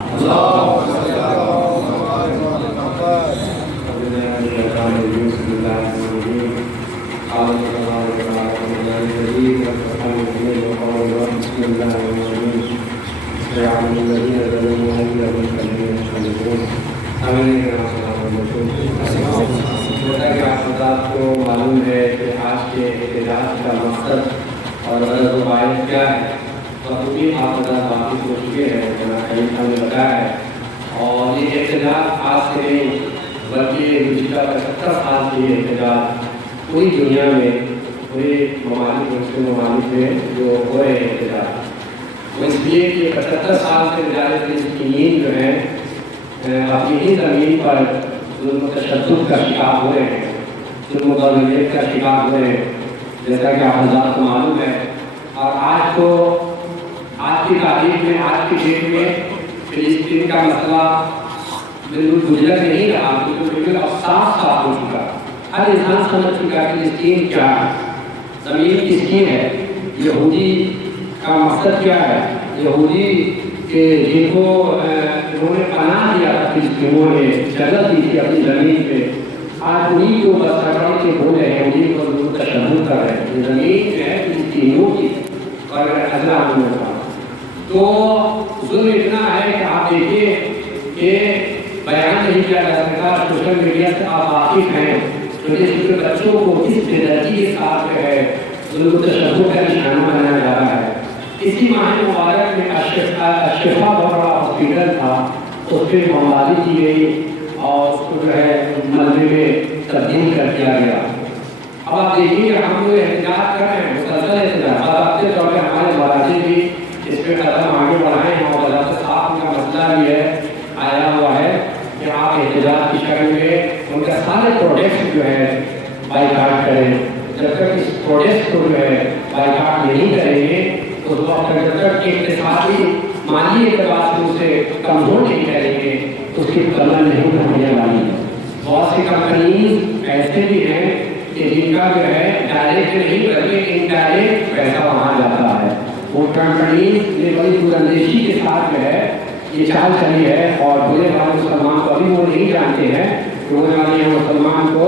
आपको मालूम है कि आज के एहतजाज का मकसद और रवायत क्या है, वही आप बाकी हो चुके हैं, ने बताया है। और ये एहतजाज आज से नहीं बल्कि गुज़िश्ता 75 साल के एहतजाज पूरी दुनिया में पूरे ममालिक मुस्लिम ममालिक में जो हो रहे हैं एहतजाज, वो इसलिए कि 75 साल से ज़्यादा फ़लस्तीनी जो हैं अपनी ही ज़मीन पर जुल्म तशद्दुद का शिकार हो रहे हैं, जुल्म ज़ुल्म का शिकार हो रहे हैं, जैसा कि आप हज़रात को मालूम है। और आज की तारीख में, आज की डेट में फ़लस्तीन का मसला बिल्कुल गुजर नहीं रहा, बिल्कुल अब साफ हो चुका। हर इंसान समझ चुका कि फ़लस्तीन क्या है, ज़मीन किसकी है, यहूदी का मकसद क्या है, यहूदी के जिनको उन्होंने पनाह दिया था, फ़लस्तीनियों ने जगह दी थी अपनी ज़मीन पे, आज उन्हीं को बस पकड़ के बोले हैं, उन्हीं को तशद्दुद कर रहे हैं। ज़मीन जो है फ़लस्तीनियों की और अज़लामियों का। तो जुल्म इतना है कि आप देखिए कि बयान नहीं किया जा सकता। सोशल मीडिया से आप वाकिफ़ हैं, छोटे छोटे बच्चों को किस बेदर्दी के साथ है जुल्म तशद्दुद का निशाना बनाया जा रहा है। इसी माह मुबारक में अशफा बहुत बड़ा हॉस्पिटल था, उस पर बमबारी की गई और उसको जो है मलबे में तब्दील कर दिया गया। अब आप देखिए हम लोग एहतजाज कर रहे हैं, मुसलसल एहतजाज, बाकायदे तौर पर हमारे मराजी भी इस पर कदम आगे बढ़ाए हैं और वज़ारत साहब का मसला भी है आया हुआ है कि आप एहतजाज की शक्ल में उनका सारे प्रोडक्ट्स जो है बाइकाट करें। जब तक इस प्रोडक्ट्स को जो है बाइकाट नहीं करेंगे उस वक्त जब तक इक़्तिसादी माली एतबार से उसे कमज़ोर नहीं करेंगे उसकी कदर नहीं बढ़ने वाली। बहुत सी कंपनीज ऐसे भी हैं कि जिनका जो है डायरेक्ट नहीं बल्कि इनडायरेक्ट पैसा वहाँ जाता है। वो कंपनीज ने बड़ी दूरंदेशी के साथ जो है ये चाल चली है और बुरे वाले मुसलमान को अभी वो नहीं जानते हैं, रोने वाले मुसलमान को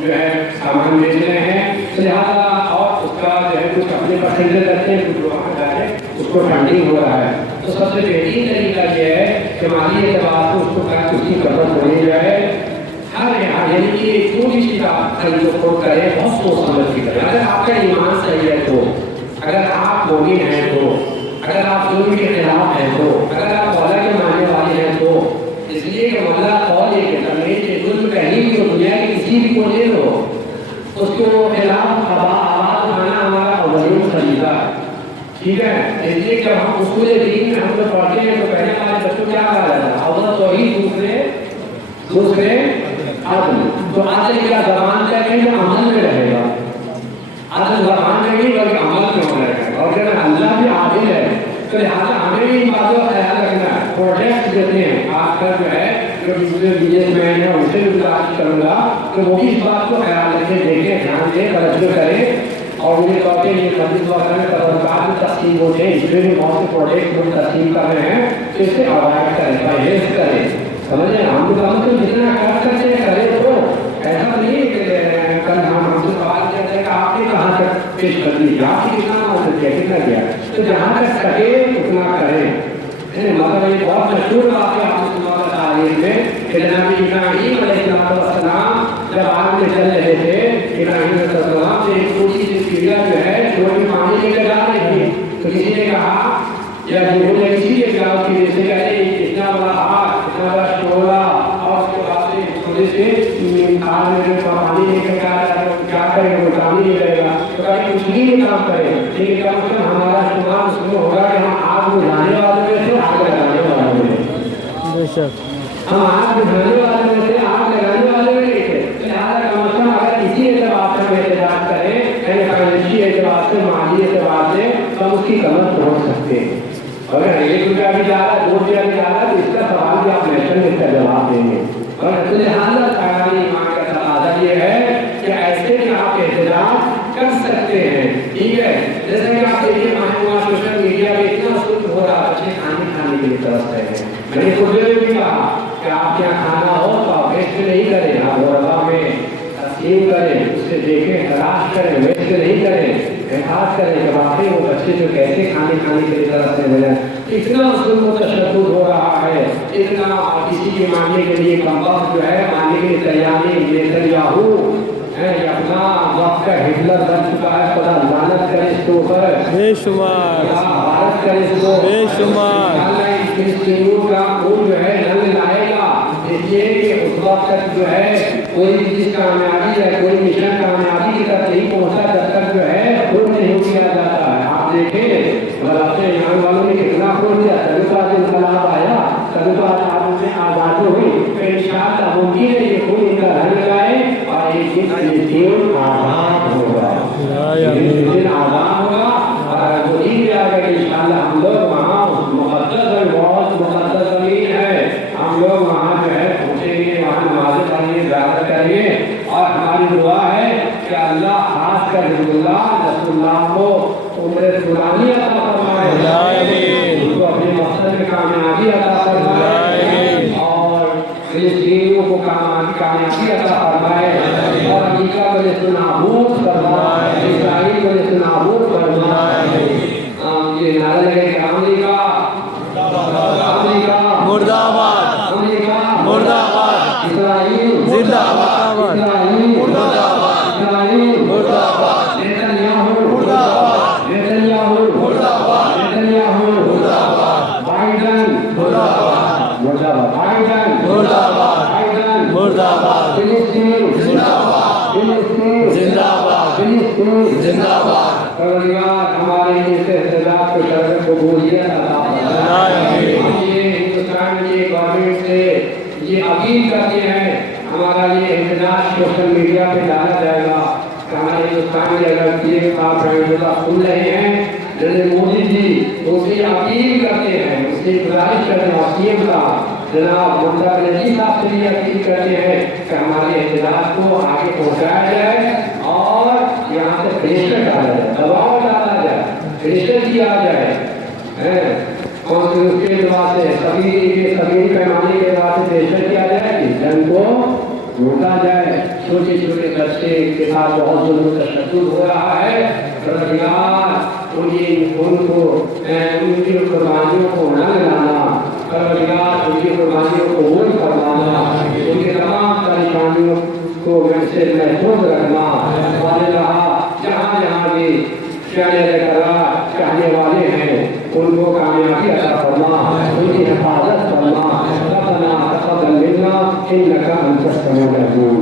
जो है सामान बेच रहे हैं, लिहाजा और उसका जो है कुछ अपने पैसेंजर रखते हैं, कुछ वहाँ जाके उसको फंडिंग हो रहा है। तो सबसे बेहतरीन तरीका ये है कि माली एतबार को उसको उसकी कदर होनी जो है हर यानी कि जो भी चीज़ आप खरीद फरोख्त करें बहुत सोच समझ के करें। अगर आपका ईमान सही है तो, अगर आप मोमिन हैं तो, अगर आप जुल्म के खिलाफ हैं तो, अगर आप मौला के मानने वाले हैं तो, इसलिए कि मौला कौल ये कहता है कि जुल्म कहीं भी दुनिया के किसी भी को ले लो उसको खिलाफ आवाज़ उठाना हमारा अव्वलीन फरीज़ा है। ठीक है, इसलिए जब हम उसूल दीन में हम लोग पढ़ते हैं तो पहले हमारे बच्चों क्या कहा जाता है, अव्वल तौहीद, दूसरे अदल। तो अदल क्या ज़बान तक है या अमल में रहेगा? अदल ज़बान में नहीं बल्कि अमल में रहेगा। और जब अल्लाह भी आदिल है तो लिहाजा हमें भी इन बातों का ख्याल रखना है। प्रोजेक्ट देते हैं आजकल जो है जो बिजनेसमैन है उनसे भी बात करूँगा तो वो भी इस बात को ख्याल रखें, देखें, ध्यान दें, तवज्जो करें और उन्हें कहते हैं ये मस्जिद वगैरह में तबरकात तस्लीम होते हैं, इसमें भी बहुत से प्रोजेक्ट लोग तस्लीम कर रहे हैं तो इससे अवॉइड करें, परहेज करें। समझे, हम लोग जितना कर सकते हैं करें। तो ऐसा नहीं है कि कल हमसे सवाल किया जाए कि आपने कहाँ तक पेश कर दी, आपने कितना मदद किया, कितना किया, तो जहाँ तक सके उतना करें। मगर ये बहुत मशहूर बात है आपने सुना तारीख में कि जनाब इब्राहीम अलैहिस्सलाम जब आग में चल रहे थे, इब्राहीम अलैहिस्सलाम से एक छोटी सी चिड़िया जो है जो भी पानी लेकर जा रही थी, तो किसी ने कहा या जिन्होंने इसीलिए कहा कि जैसे कहे इतना बड़ा आग, इतना बड़ा शोला और उसके बाद से थोड़े से आग में पानी लेकर क्या करेगा, वो पानी नहीं रहेगा तो कहीं कुछ भी काम करे, लेकिन कम से कम हमारा शुमार उसमें होगा कि हम आग बुझाने वाले में से आग लगाने वाले में, हम आग बुझाने वाले में से आग लगाने वाले में नहीं थे। लिहाजा कम से कम अगर इसी एतबार से हम एहतजाज करें, कहीं फाइनेंशियल एतबार से, माली एतबार से, तो हम उसकी कमर पहुँच सकते हैं। अगर 1 रुपया भी जा रहा है, 2 रुपया भी जा रहा है तो इसका सवाल भी आप नेशनल में इसका जवाब देंगे। और लिहाजा ख़याली ईमान का तकाज़ा ये है कि ऐसे भी आप एहतजाज कर सकते हैं। ठीक है, जैसे कि आप देखिए सोशल मीडिया पे इतना शुल्क हो रहा है, बच्चे खाने के लिए तरस रहे हैं। मैंने वेस्ट नहीं करें, आप दरगाह में तस्लीम करें, उससे देखें, तलाश करें, वेस्ट नहीं करें, एहसास करें कि वाकई वो बच्चे जो कैसे खाने की तरफ से मिले। इतना जुल्म तशद्दुद हो रहा है, इतना किसी के मानने के लिए कमबख्त जो है मानने के लिए तैयारी नेतन्याहू है, अपना वक्त का हिटलर बन चुका है, खुदा लानत करे इसके ऊपर बेशुमार, भारत करे इसको बेशुमार। फिलिस्तीनियों का खून जो है नल लाएगा, इसलिए कि उस वक्त तक जो है कोई चीज कामयाबी है, कोई मिशन कामयाबी की तरफ नहीं पहुंचा जब तक जो है खून नहीं किया जाता है। आप देखें अपने ईमान वालों ने कितना खून किया, तभी तो आज इनकलाब आया, तभी तो आज आपसे आज़ादी हुई। फिर इंशाअल्लाह मुमकिन है ये खून इनका रंग लाए और एक दिन फिलिस्तीन आज़ाद होगा, एक दिन आज़ाद होगा। और वो ईद आ गई इंशाअल्लाह, हम लोग वहाँ मुक़द्दस बहुत मुक़द्दस ज़मीन है, हम लोग वहाँ जो है पहुँचेंगे, वहाँ नमाज़ें पढ़ेंगे, इबादत करेंगे। और हमारी दुआ है कि अल्लाह खास कर रसूलुल्लाह को उम्र सुलानी अता फरमाए, उनको अपने मकसद में कामयाबी अता फरमाए और फिलिस्तीनियों को कामयाबी अता फरमाए और अमेरिका को नाबूद फरमाए, इस्राइल को नाबूद फरमाए। ये नारा लगे कि अमेरिका मुर्दाबाद, अमेरिका मुर्दाबाद, इस्राइल जिंदाबाद, इस्राइल मुर्दाबाद, इस्राइल मुर्दाबाद, नेतन्याहू मुर्दाबाद, नेतन्याहू मुर्दाबाद, नेतन्याहू मुर्दाबाद, बाइडेन मुर्दाबाद, मुर्दाबाद, बाइडेन मुर्दाबाद, बाइडेन मुर्दाबाद, फिलिस्तीन जिंदाबाद, फिलिस्तीन जिंदाबाद, फिलिस्तीन जिंदाबाद। परवरदिगार हमारे इस इख्तिलाफ को शर्त कबूलियत अता फरमाए। ये हिंदुस्तान की गवर्नमेंट से ये अपील करते हैं, हमारा ये इंतजार सोशल मीडिया पे डाला जाएगा कि हमारे हिंदुस्तान के अगर पीएम साहब सुन रहे हैं, नरेंद्र मोदी जी उनसे अपील करते हैं, उससे गुजारिश करते हैं, पीएम साहब जनाब ममता बनर्जी साहब से भी अपील करते हैं कि हमारे इंतजार को आगे पहुँचाया जाए और यहाँ से प्रेशर डाला जाए, दबाव डाला जाए, प्रेशर किया जाए उसके बाद से सभी पैमाने के बाद से प्रेशर किया जाए कि जन को रोका जाए। छोटे छोटे बच्चे के साथ बहुत जुल्म तशद्दुद हो रहा है, परवरदिगार उनको उनकी कुर्बानियों को न लाना, परवरदिगार उनकी कुर्बानियों को कबूल करवाना, उनके तमाम परेशानियों को से महफूज रखना। वाले रहा जहाँ जहाँ भी चाहने वाले हैं उनको कामयाबी अता फरमा, उनकी हिफाजत फरमा। रब्बना तक़ब्बल मिन्ना इन्नका अंतस समीउल अलीम।